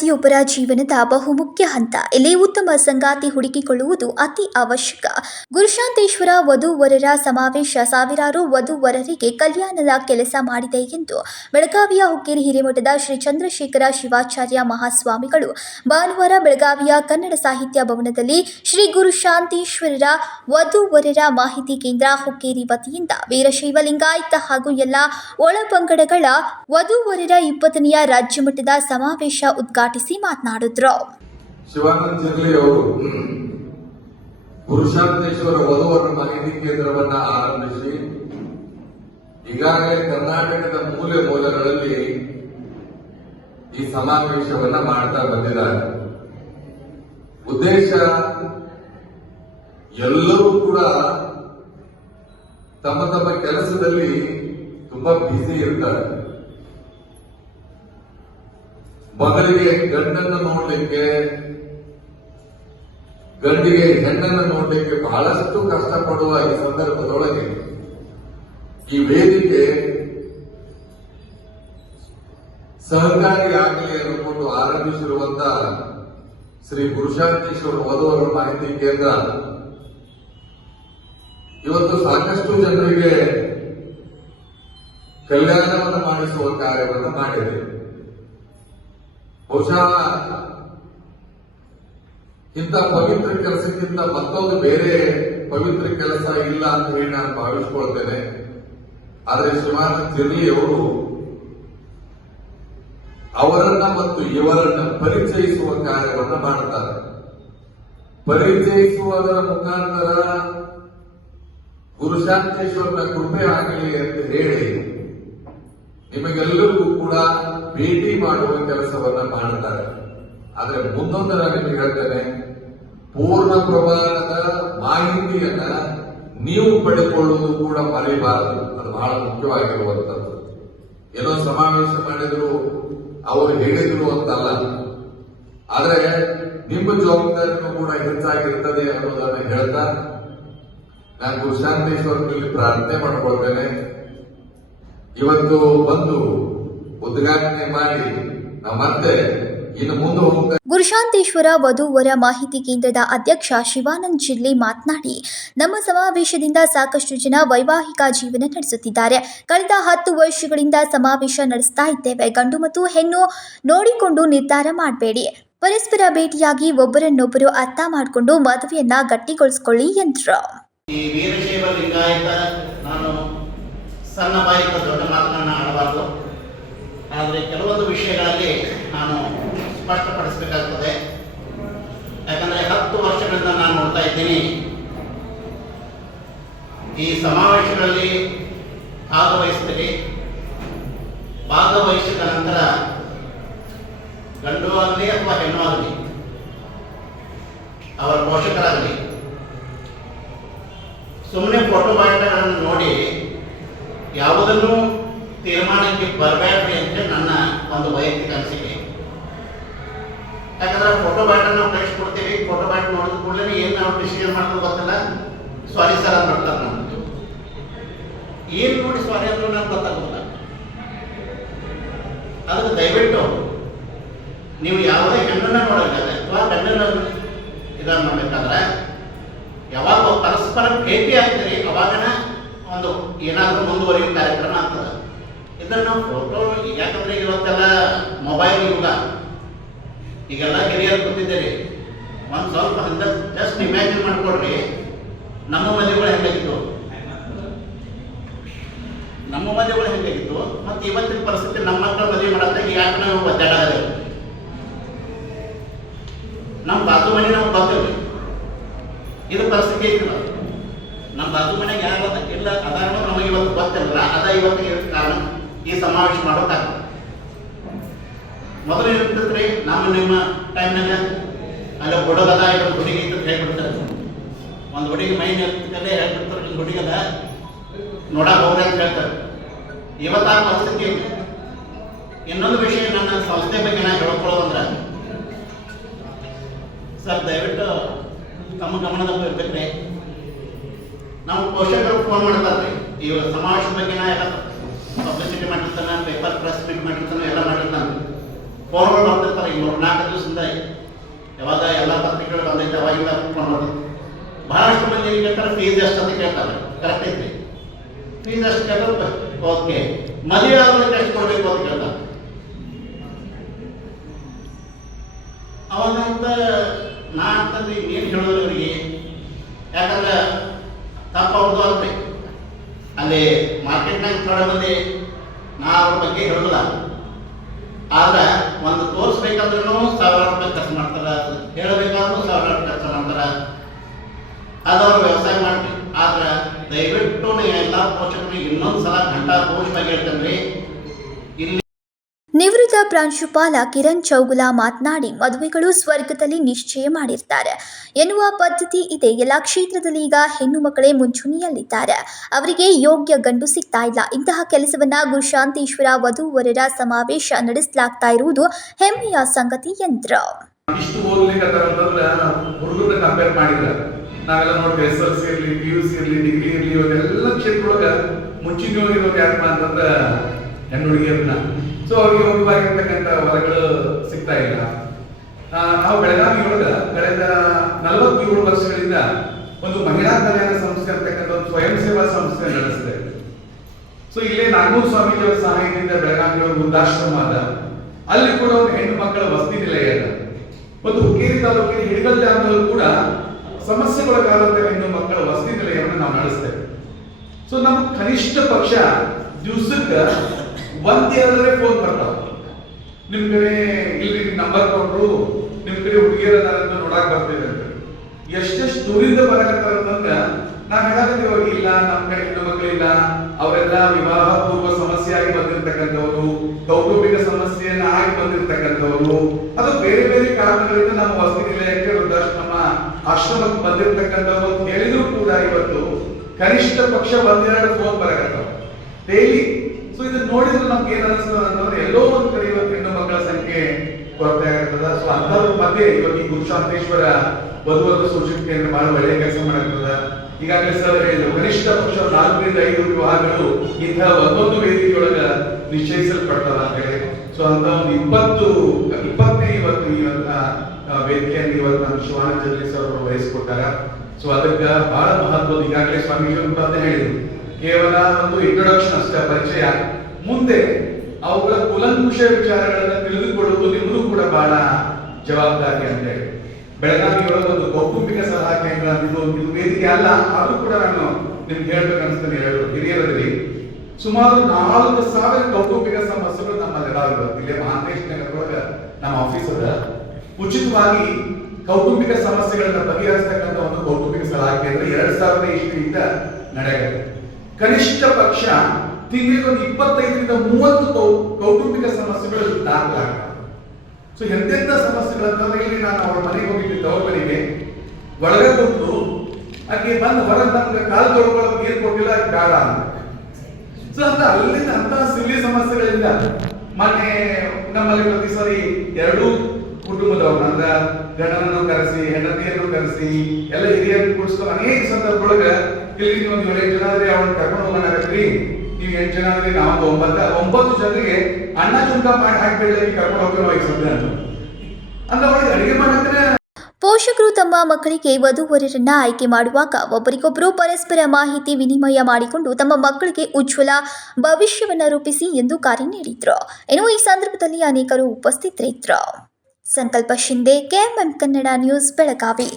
ಪ್ರತಿಯೊಬ್ಬರ ಜೀವನದ ಬಹುಮುಖ್ಯ ಹಂತ. ಇಲ್ಲಿ ಉತ್ತಮ ಸಂಗಾತಿ ಹುಡುಕಿಕೊಳ್ಳುವುದು ಅತಿ ಅವಶ್ಯಕ. ಗುರುಶಾಂತೇಶ್ವರ ವಧು-ವರರ ಸಮಾವೇಶ ಸಾವಿರಾರು ವಧು-ವರರಿಗೆ ಕಲ್ಯಾಣದ ಕೆಲಸ ಮಾಡಿದೆ ಎಂದು ಬೆಳಗಾವಿಯ ಹುಕ್ಕೇರಿ ಹಿರೇಮಠದ ಶ್ರೀ ಚಂದ್ರಶೇಖರ ಶಿವಾಚಾರ್ಯ ಮಹಾಸ್ವಾಮಿಗಳು ಭಾನುವಾರ ಬೆಳಗಾವಿಯ ಕನ್ನಡ ಸಾಹಿತ್ಯ ಭವನದಲ್ಲಿ ಶ್ರೀ ಗುರುಶಾಂತೇಶ್ವರರ ವಧು-ವರರ ಮಾಹಿತಿ ಕೇಂದ್ರ ಹುಕ್ಕೇರಿ ವತಿಯಿಂದ ವೀರಶೈವ ಲಿಂಗಾಯತ ಹಾಗೂ ಎಲ್ಲ ಒಳಪಂಗಡಗಳ ವಧು-ವರರ 20ನೇ ರಾಜ್ಯಮಟ್ಟದ ಸಮಾವೇಶ ಉದ್ಘಾಟಿಸಿ ಮಾತನಾಡಿದರು. ಶಿವಾನಂದ ಜಿರ್ಲಿ ಅವರು ಗುರುಶಾಂತೇಶ್ವರ ವಧು-ವರರ ಮಾಹಿತಿ ಕೇಂದ್ರವನ್ನು ಆರಂಭಿಸಿ ಈಗಾಗಲೇ ಕರ್ನಾಟಕದ ಮೂಲೆ ಮೂಲೆಗಳಲ್ಲಿ ಈ ಸಮಾವೇಶವನ್ನ ಮಾಡ್ತಾ ಬಂದಿದ್ದಾರೆ. ಉದ್ದೇಶ ಎಲ್ಲರೂ ಕೂಡ ತಮ್ಮ ತಮ್ಮ ಕೆಲಸದಲ್ಲಿ ತುಂಬಾ ಬ್ಯುಸಿ ಇರ್ತಾರೆ. ಮಗಳಿಗೆ ಗಂಡನ್ನು ನೋಡ್ಲಿಕ್ಕೆ, ಗಂಡಿಗೆ ಹೆಣ್ಣನ್ನು ನೋಡ್ಲಿಕ್ಕೆ ಬಹಳಷ್ಟು ಕಷ್ಟಪಡುವ ಈ ಸಂದರ್ಭದೊಳಗೆ ಈ ವೇದಿಕೆ ಸಹಕಾರಿಯಾಗಲಿ ಅನ್ಕೊಂಡು ಆರಂಭಿಸಿರುವಂತಹ ಶ್ರೀ ಗುರುಶಾಂತೇಶ್ವರ ವಧು-ವರರ ಮಾಹಿತಿ ಕೇಂದ್ರ ಇವತ್ತು ಸಾಕಷ್ಟು ಜನರಿಗೆ ಕಲ್ಯಾಣವನ್ನು ಮಾಡಿಸುವ ಕಾರ್ಯವನ್ನು ಮಾಡಿದೆ. ಬಹುಶಃ ಇಂಥ ಪವಿತ್ರ ಕೆಲಸಕ್ಕಿಂತ ಮತ್ತೊಂದು ಬೇರೆ ಪವಿತ್ರ ಕೆಲಸ ಇಲ್ಲ ಅಂತ ಹೇಳಿ ನಾನು ಭಾವಿಸ್ಕೊಳ್ತೇನೆ. ಆದರೆ ಶಿವಾನಂದ ಜಿರ್ಲಿ ಅವರು ಅವರನ್ನ ಮತ್ತು ಇವರನ್ನ ಪರಿಚಯಿಸುವ ಕಾರ್ಯವನ್ನು ಮಾಡ್ತಾರೆ. ಪರಿಚಯಿಸುವುದರ ಮುಖಾಂತರ ಗುರುಶಾಂತೇಶ್ವರನ ಕೃಪೆ ಆಗಲಿ ಅಂತ ಹೇಳಿ ನಿಮಗೆಲ್ಲರಿಗೂ ಕೂಡ ಭೇಟಿ ಮಾಡುವ ಕೆಲಸವನ್ನ ಮಾಡುತ್ತಾರೆ. ಆದ್ರೆ ಮುಂದೊಂದು ನಾನು ನಿಮಗೆ ಹೇಳ್ತೇನೆ, ಪೂರ್ಣ ಪ್ರಮಾಣದ ಮಾಹಿತಿಯನ್ನ ನೀವು ಪಡೆದುಕೊಳ್ಳುವುದು ಕೂಡ ಮರೆಯಬಾರದು. ಅದು ಬಹಳ ಮುಖ್ಯವಾಗಿರುವಂತದ್ದು. ಏನೋ ಸಮಾವೇಶ ಮಾಡಿದ್ರು, ಅವರು ಹೇಳಿದ್ರು ಅಂತಲ್ಲ, ಆದ್ರೆ ನಿಮ್ಮ ಜವಾಬ್ದಾರಿನೂ ಕೂಡ ಹೆಚ್ಚಾಗಿರ್ತದೆ ಅನ್ನೋದನ್ನ ಹೇಳ್ತಾ ನಾನು ಗುರುಶಾಂತೇಶ್ವರನಲ್ಲಿ ಪ್ರಾರ್ಥನೆ ಮಾಡಿಕೊಳ್ತೇನೆ. ಇವತ್ತು ಬಂದು ಉದ್ಘಾಟನೆ ಮಾಡಿ ನಾವು ಮತ್ತೆ ಇನ್ನು ಮುಂದೆ ಹೋಗ್ತಾ. ಗುರುಶಾಂತೇಶ್ವರ ವಧು-ವರ ಮಾಹಿತಿ ಕೇಂದ್ರದ ಅಧ್ಯಕ್ಷ ಶಿವಾನಂದ ಜಿರ್ಲಿ ಮಾತನಾಡಿ, ನಮ್ಮ ಸಮಾವೇಶದಿಂದ ಸಾಕಷ್ಟು ಜನ ವೈವಾಹಿಕ ಜೀವನ ನಡೆಸುತ್ತಿದ್ದಾರೆ. ಕಳೆದ 10 ವರ್ಷಗಳಿಂದ ಸಮಾವೇಶ ನಡೆಸ್ತಾ ಇದ್ದೇವೆ. ಗಂಡು ಮತ್ತು ಹೆಣ್ಣು ನೋಡಿಕೊಂಡು ನಿರ್ಧಾರ ಮಾಡಬೇಡಿ, ಪರಸ್ಪರ ಭೇಟಿಯಾಗಿ ಒಬ್ಬರನ್ನೊಬ್ಬರು ಅರ್ಥ ಮಾಡಿಕೊಂಡು ಮದುವೆಯನ್ನ ಗಟ್ಟಿಗೊಳಿಸಿಕೊಳ್ಳಿ ಎಂದರು. ಈ ವೀರಶೈವ ಲಿಂಗಾಯತ ನಾನು ಸಣ್ಣ ಬಾಯಿತ ದೊಡ್ಡ ಮಾತನ್ನ ಆಡಬಾರದು. ಆದರೆ ಕೆಲವೊಂದು ವಿಷಯಗಳಲ್ಲಿ ನಾನು ಸ್ಪಷ್ಟಪಡಿಸಬೇಕಾಗ್ತದೆ. ಯಾಕಂದ್ರೆ 10 ವರ್ಷಗಳಿಂದ ನಾನು ನೋಡ್ತಾ ಇದ್ದೀನಿ, ಈ ಸಮಾವೇಶಗಳಲ್ಲಿ ಭಾಗವಹಿಸ್ತೀರಿ. ಭಾಗವಹಿಸಿದ ನಂತರ ಗಂಡು ಆಗಲಿ ಅಥವಾ ಹೆಣ್ಣು ಆಗಲಿ, ಅವರ ಪೋಷಕರಾಗಲಿ, ಸುಮ್ಮನೆ ಫೋಟೋ ಬಯೋಡಾಟಾಗಳನ್ನು ನೋಡಿ ಯಾವುದನ್ನು ತೀರ್ಮಾನಕ್ಕೆ ಬರಬೇಡ್ರಿ ಅಂತ ನನ್ನ ಒಂದು ವೈಯಕ್ತಿಕ ಅನಿಸಿಕೆ. ಯಾಕಂದ್ರೆ ಫೋಟೋ ಬಯೋಡಾಟ ನಾವು ಕಳಿಸ್ಕೊಡ್ತೀವಿ, ಫೋಟೋ ಬಯೋಟ ನೋಡಿದ ಕೂಡಲೇ ಏನು ನಾವು ಡಿಸಿಷನ್ ಮಾಡೋದು ಗೊತ್ತಿಲ್ಲ, ಸಾರಿ ಸರ್ ಅಂತ ಬರ್ತಾರೆ. ನಮ್ದು ಏನು ನೋಡಿ ಸಾರಿ ಅಂದ್ರೆ ನನಗೆ ಗೊತ್ತಾಗೋದಿಲ್ಲ. ಅದಕ್ಕೆ ದಯವಿಟ್ಟು ನೀವು ಯಾವುದೇ ಹೆಣ್ಣನ್ನ ನೋಡಬೇಕಾದ್ರೆ ಅಥವಾ ಗಂಡನ ಇದನ್ನು ಮಾಡಬೇಕಾದ್ರೆ ಯಾವಾಗ ಪರಸ್ಪರ ಭೇಟಿ ಆಗ್ತೀರಿ ಅವಾಗನ ಒಂದು ಏನಾದರೂ ಮುಂದುವರಿಯುವ ಕಾರ್ಯಕ್ರಮ ಆಗ್ತದೆ. ಇದನ್ನು ಫೋಟೋ ಯಾಕಂದ್ರೆ ಇವತ್ತೆಲ್ಲ ಮೊಬೈಲ್ ಯುಗ, ಈಗೆಲ್ಲ ಹಿರಿಯರು ಗೊತ್ತಿದ್ದೀರಿ. ಒಂದು ಸ್ವಲ್ಪ ಹಂಗ ಜಸ್ಟ್ ಇಮ್ಯಾಜಿನ್ ಮಾಡ್ಕೊಡ್ರಿ, ನಮ್ಮ ಮದುವೆಗಳು ಹೆಂಗಾಗಿತ್ತು, ಮತ್ತು ಇವತ್ತಿನ ಪರಿಸ್ಥಿತಿ ನಮ್ಮ ಮಕ್ಕಳ ಮದುವೆ ಮಾಡತ್ತೆ ಯಾಕೆ ನಾವು ಒದ್ದಾಡೋದು. ನಮ್ಮ ಬಾಜು ಮನೆ ನಾವು ಬರ್ತೀವಿ, ಇದು ಪರಿಸ್ಥಿತಿ ಐತಿಲ್ಲ. ನಮ್ಮ ಬಾಜು ಮನೆಗೆ ಯಾರು ಇಲ್ಲ ಅದಾರ ನಮಗೆ ಇವತ್ತು ಗೊತ್ತಿಲ್ಲ. ಅದ ಇವತ್ತಿಗೆ ಕಾರಣ ಈ ಸಮಾವೇಶ ಮಾಡೋಕ್ಕಾಗ್ತದೆ. ಮೊದಲು ಇರ್ತದ್ರಿ ನಿಮ್ಮ ಟೈಮ್ನಾಗ ಅಲ್ಲ ಹುಡುಗದ ಇವತ್ತು ಹುಡುಗಿ ಅಂತ ಹೇಳ್ಬಿಡ್ತಾರೆ. ಒಂದು ಹುಡುಗಿ ಮೈನ್ ಇರ್ತದಲ್ಲೇ ಹೇಳ್ಬಿಡ್ತಾರೆ, ನಿಮ್ಮ ಹುಡುಗದ ನೋಡಕ್ಕೆ ಹೋಗ್ರಿ ಅಂತ ಹೇಳ್ತಾರೆ. ಇವತ್ತು ಆ ಪರಿಸ್ಥಿತಿ ಇಲ್ಲ. ಇನ್ನೊಂದು ವಿಷಯ ನನ್ನ ಸಂಸ್ಥೆ ಬಗ್ಗೆ ನಾನು ಹೇಳ್ಕೊಳ್ಳೋದಂದ್ರೆ, ಸರ್ ದಯವಿಟ್ಟು ತಮ್ಮ ಗಮನದಲ್ಲಿ ಇರ್ಬೇಕ್ರಿ. ನಾವು ಪೋಷಕರು ಫೋನ್ ಮಾಡ್ತಾರೆ, ಈ ಸಮಾವೇಶ ಬಗ್ಗೆ ನಾ ಎಲ್ಲ ಪಬ್ಲಿಸಿಟಿ ಮಾಡಿರ್ತಾನೆ, ಪೇಪರ್ ಪ್ರೆಸ್ ಮೀಟ್ ಮಾಡಿರ್ತಾನೆ, ಎಲ್ಲ ಮಾಡಿರ್ತಾನೆ. ಫೋನ್ಗಳು ಬರ್ತಿರ್ತಾರೆ. ಈಗ 3-4 ದಿವಸದಿಂದ ಯಾವಾಗ ಎಲ್ಲ ಪತ್ರಿಕೆಗಳು ಬಂದೈತೆ ಅವಾಗಿಂದ ಫೋನ್ ಬರ್ತದೆ. ಬಹಳಷ್ಟು ಮಂದಿ ಏನು ಕೇಳ್ತಾರೆ, ಫೀಸ್ ಎಷ್ಟು ಅಂತ ಕೇಳ್ತಾರೆ. ಕರೆಕ್ಟ್ ಐತಿ, ಫೀಸ್ ಎಷ್ಟು ಕೇಳ್ತಾರೆ, ಓಕೆ. ಮದುವೆ ಆಗೋದಕ್ಕೆ ಎಷ್ಟು ಕೊಡಬೇಕು ಅಂತ ಕೇಳ್ತಾರೆ. ಅವಾಗಂತ ನಾ ಅಂತಂದು ಏನು ಹೇಳೋದು ಅವರಿಗೆ, ಯಾಕಂದ್ರೆ ತಪ್ಪ ಅವ್ರದ್ದು ಅಲ್ರಿ. ಅಲ್ಲಿ ಮಾರ್ಕೆಟ್ನಾಗ ಥೋಡೆ ಮಂದಿ ನಾ ಅವ್ರ ಬಗ್ಗೆ ಹೇಳೋದಿಲ್ಲ, ಆದ್ರೆ ಒಂದು ತೋರಿಸ್ಬೇಕಂದ್ರೂ ₹1,000 ಖರ್ಚು ಮಾಡ್ತಾರೆ, ಹೇಳಬೇಕಾದ್ರೂ ₹1,000 ಖರ್ಚು ಮಾಡ್ತಾರೆ. ಅದವ್ರು ವ್ಯವಸಾಯ ಮಾಡ್ರಿ. ಆದ್ರೆ ದಯವಿಟ್ಟು ನೀವು ಎಲ್ಲ ಪೋಷಕರಿಗೆ ಇನ್ನೊಂದು ಸಲ ಘಂಟಾಘೋಷವಾಗಿ ಹೇಳ್ತೇನೆ, ಇಲ್ಲಿ ನಿವೃತ್ತ ಪ್ರಾಂಶುಪಾಲ ಕಿರಣ್ ಚೌಗುಲ ಮಾತನಾಡಿ, ಮದುವೆಗಳು ಸ್ವರ್ಗದಲ್ಲಿ ನಿಶ್ಚಯ ಮಾಡಿರ್ತಾರೆ ಎನ್ನುವ ಪದ್ಧತಿ ಇದೆ. ಎಲ್ಲ ಕ್ಷೇತ್ರದಲ್ಲಿ ಈಗ ಹೆಣ್ಣು ಮಕ್ಕಳೇ ಮುಂಚೂಣಿಯಲ್ಲಿದ್ದಾರೆ. ಅವರಿಗೆ ಯೋಗ್ಯ ಗಂಡು ಸಿಗ್ತಾ ಇಲ್ಲ. ಇಂತಹ ಕೆಲಸವನ್ನ ಗುರುಶಾಂತೇಶ್ವರ ವಧೂವರರ ಸಮಾವೇಶ ನಡೆಸಲಾಗ್ತಾ ಇರುವುದು ಹೆಮ್ಮೆಯ ಸಂಗತಿ ಎಂದರು. ಇಷ್ಟು ಓದ್ಲಿಕ್ಕಂತಂದ್ರೆ ಹುಡುಗರನ್ನ ಕಂಪೇರ್ ಮಾಡಿದ್ರೆ ನಾವೆಲ್ಲ ನೋಡ್ತೀವಿ, SLC ಇರಲಿ, PUC ಇರಲಿ, ಡಿಗ್ರಿ ಇರಲಿ, ಇವತ್ತೆಲ್ಲ ಕ್ಷೇತ್ರದೊಳಗ ಮುಂಚಿನವಾಗಿರೋದು ಯಾಕಪ್ಪ ಅಂತಂದ್ರೆ ಹೆಣ್ಣು ಹುಡುಗಿಯರನ್ನ. ಸೊ ಅವ್ರಿಗೆ ಯೋಗ್ಯವಾಗಿರ್ತಕ್ಕಂಥ ಹೊಲಗಳು ಸಿಗ್ತಾ ಇಲ್ಲ. ನಾವು ಬೆಳಗಾವಿ ಒಳಗ ಕಳೆದ 47 ವರ್ಷಗಳಿಂದ ಒಂದು ಮಹಿಳಾ ಕಲ್ಯಾಣ ಸಂಸ್ಥೆ ಅಂತಕ್ಕಂಥ ಒಂದು ಸ್ವಯಂ ಸೇವಾ ಸಂಸ್ಥೆ ನಡೆಸಿದೆ. ಸೊ ಇಲ್ಲೇ ನಾಗೂರ್ ಸ್ವಾಮೀಜಿಯವರ ಸಹಾಯದಿಂದ ಬೆಳಗಾವಿ ವೃದ್ಧಾಶ್ರಮ ಅದ, ಅಲ್ಲಿ ಕೂಡ ಒಂದು ಹೆಣ್ಣು ಮಕ್ಕಳ ವಸತಿ ನಿಲಯ ಅದ. ಮತ್ತು ಹುಕ್ಕೇರಿ ತಾಲೂಕಿನ ಹಿಡಗಲ್ ಡ್ಯಾಮ್ನಲ್ಲೂ ಕೂಡ ಸಮಸ್ಯೆಗೊಳಗಾದಂತ ಹೆಣ್ಣು ಮಕ್ಕಳ ವಸತಿ ನಿಲಯವನ್ನು ನಾವು ನಡೆಸ್ತೇವೆ. ಸೊ ನಮ್ಗೆ ಕನಿಷ್ಠ ಪಕ್ಷ ದಿವಸಕ್ಕೆ 1-2 ಫೋನ್ ಬರ್ತಾವ. ನಿಮ್ ಕಡೆ ಇಲ್ಲಿ ನಂಬರ್ ಕೊಟ್ಟರು, ನಿಮ್ ಕಡೆ ಹುಡುಗಿಯರನ್ನ ನೋಡಕ್ ಬರ್ತೇವೆ ಅಂತ. ಎಷ್ಟೆಷ್ಟು ದೂರಿಂದ ಬರಕತ್ತಾರ ಅಂತಂದ್ರ ನಾವ್ ಹೇಳಕತ್ತೀವಿ, ಇಲ್ಲ ನಮ್ ಕಡೆ ಹೆಣ್ಣು ಮಕ್ಕಳಿಲ್ಲ, ಅವರೆಲ್ಲ ವಿವಾಹ ಪೂರ್ವ ಸಮಸ್ಯೆ ಆಗಿ ಬಂದಿರತಕ್ಕಂಥವ್ರು, ಕೌಟುಂಬಿಕ ಸಮಸ್ಯೆಯನ್ನ ಆಗಿ ಬಂದಿರತಕ್ಕಂಥವ್ರು, ಅದು ಬೇರೆ ಬೇರೆ ಕಾರಣಗಳಿಂದ ನಮ್ಮ ವಸತಿ ನಿಲಯಕ್ಕೆ ವೃದ್ಧಾಶ್ರಮ ಆಶ್ರಮಕ್ಕೆ ಬಂದಿರತಕ್ಕಂಥವ್ರು ಅಂತ ಹೇಳಿದ್ರು ಕೂಡ ಇವತ್ತು ಕನಿಷ್ಠ ಪಕ್ಷ 1-2 ಫೋನ್ ಬರಕತ್ತಾವ ಡೈಲಿ. ಸೊ ಇದನ್ನ ನೋಡಿದ್ರೆ ನಮ್ಗೆ ಏನ್ ಅನಿಸ್ತದ ಅಂತಂದ್ರೆ ಎಲ್ಲೋ ಒಂದ್ ಕಡೆ ಇವತ್ತು ಹೆಣ್ಣು ಮಕ್ಕಳ ಸಂಖ್ಯೆ ಕೊರತೆ ಆಗ್ತದ. ಸೊ ಅಂಥವ್ರ ಮಧ್ಯೆ ಇವತ್ತು ಈ ಗುರುಶಾಂತೇಶ್ವರ ವಧುವರ ಸೂಚಕ ಕೇಂದ್ರ ಬಹಳ ಒಳ್ಳೆಯ ಕೆಲಸ ಮಾಡಕ್ತದ. ಈಗಾಗಲೇ ಸರ್ ಹೇಳಿದ್ರು, ಕನಿಷ್ಠ ಪಕ್ಷ 4-5 ವಿವಾಹಗಳು ಇಂತಹ ಒಂದೊಂದು ವೇದಿಕೆಯೊಳಗ ನಿಶ್ಚಯಿಸಲ್ಪಡ್ತದ ಅಂತ ಹೇಳಿ. ಸೊ ಅಂತ ಒಂದು 20ನೇ ಇವತ್ತು ವೇದಿಕೆಯನ್ನು ಇವತ್ತು ನಮ್ಮ ಶಿವಾನಂದ ಜಗಲಿ ಸರ್ ಅವರು ವಹಿಸಿಕೊಟ್ಟಾರ. ಸೊ ಅದಕ್ಕೆ ಬಹಳ ಮಹತ್ವದ, ಈಗಾಗಲೇ ಸ್ವಾಮೀಜಿಯವರು ಅಂತ ಹೇಳಿದ್ರು, ಕೇವಲ ಒಂದು ಇಂಟ್ರೊಡಕ್ಷನ್ ಅಷ್ಟೇ, ಪರಿಚಯ. ಮುಂದೆ ಅವುಗಳ ಕುಲಂಕುಷ ವಿಚಾರಗಳನ್ನ ತಿಳಿದುಕೊಳ್ಳುವುದು ನಿಮ್ಮದು ಕೂಡ ಬಹಳ ಜವಾಬ್ದಾರಿ ಅಂತ ಹೇಳಿ. ಬೆಳಗಾವಿಯೊಳಗೆ ಒಂದು ಕೌಟುಂಬಿಕ ಸಲಹಾ ಕೇಂದ್ರ ಇದು ವೇದಿಕೆ ಅಲ್ಲ, ಆದ್ರೂ ಕೂಡ ನಾನು ನಿಮ್ಗೆ ಹೇಳ್ಬೇಕು ಅನಿಸ್ತೇನೆ. ಹಿರಿಯರಲ್ಲಿ ಸುಮಾರು 4,000 ಕೌಟುಂಬಿಕ ಸಮಸ್ಯೆಗಳು ನಮ್ಮಲ್ಲಿ ಇದಾವೆ. ಇಲ್ಲೇ ಮಹಾಂತೇಶ್ ನಗರದೊಳಗೆ ನಮ್ಮ ಆಫೀಸ್ ಅದ. ಉಚಿತವಾಗಿ ಕೌಟುಂಬಿಕ ಸಮಸ್ಯೆಗಳನ್ನ ಬಗೆಹರಿಸತಕ್ಕಂಥ ಒಂದು ಕೌಟುಂಬಿಕ ಸಲಹಾ ಕೇಂದ್ರ 2000 ಇಸ್ವಿಯಿಂದ ನಡೆಯುತ್ತೆ. ಕನಿಷ್ಠ ಪಕ್ಷ ತಿಂಗಳಿಗೆ ಒಂದು 25-30 ಕೌಟುಂಬಿಕ ಸಮಸ್ಯೆಗಳು ದಾಖಲಾಗ್ತವೆ. ಸೊ ಎಂತೆಂಥ ಸಮಸ್ಯೆಗಳಂತಂದ್ರೆ, ಇಲ್ಲಿ ನಾನು ಅವ್ರ ಮನೆಗೆ ಹೋಗಿದ್ದೆ, ಅವ್ರ ಮನೆಗೆ ಒಳಗೆ ಕೂತು ಆಕೆ ಬಂದು ಹೊರಗೆ ನಮ್ಗೆ ಕಾಲು ತೊಳ್ಕೊಳ್ಳೋಕೆ ನೀರು ಕೊಟ್ಟಿಲ್ಲ, ಅದು ಬೇಡ ಅಂತ. ಸೊ ಅಂತ ಅಲ್ಲಿಂದ ಅಂತಹ ಸಿಲ್ಲಿ ಸಮಸ್ಯೆಗಳಿಂದ ಮೊನ್ನೆ ನಮ್ಮಲ್ಲಿ ಪ್ರತಿ ಸಾರಿ 2 ಕುಟುಂಬದವ್ರನ್ನ ಅಂದ್ರೆ ಗಂಡನನ್ನು ಕರೆಸಿ ಹೆಂಡತಿಯನ್ನು ಕರೆಸಿ ಎಲ್ಲ ಹಿರಿಯರನ್ನು ಕೂಡಿಸ್ತು. ಅನೇಕ ಸಂದರ್ಭದೊಳಗೆ ಇಲ್ಲಿ ಒಂದು 7 ಜನ ಆದ್ರೆ ಅವ್ರನ್ನ ಕರ್ಕೊಂಡು ಹೋಗೋಣಾಗತ್ರಿ, ನೀವು 8 ಜನ ಆದ್ರೆ ನಾವು 9 ಜನರಿಗೆ ಅನ್ನ ಚುಂಕ ಮಾಡಿ ಹಾಕಿಬಿಡ್ಲಿ ಕರ್ಕೊಂಡು ಹೋಗ್ತಾರೆ ಸದ್ಯ ಅಂತ ಅವ್ರಿಗೆ ಅಡಿಗೆ ಮಾಡಕ್ಕೆ. ಪೋಷಕರು ತಮ್ಮ ಮಕ್ಕಳಿಗೆ ವಧುವರರನ್ನ ಆಯ್ಕೆ ಮಾಡುವಾಗ ಒಬ್ಬರಿಗೊಬ್ಬರು ಪರಸ್ಪರ ಮಾಹಿತಿ ವಿನಿಮಯ ಮಾಡಿಕೊಂಡು ತಮ್ಮ ಮಕ್ಕಳಿಗೆ ಉಜ್ವಲ ಭವಿಷ್ಯವನ್ನು ರೂಪಿಸಿ ಎಂದು ಕರೆ ನೀಡಿದ್ರು. ಇನ್ನು ಈ ಸಂದರ್ಭದಲ್ಲಿ ಅನೇಕರು ಉಪಸ್ಥಿತರಿದ್ದರು. ಸಂಕಲ್ಪ ಶಿಂದೆ, KMM ಕನ್ನಡ ನ್ಯೂಸ್, ಬೆಳಗಾವಿ.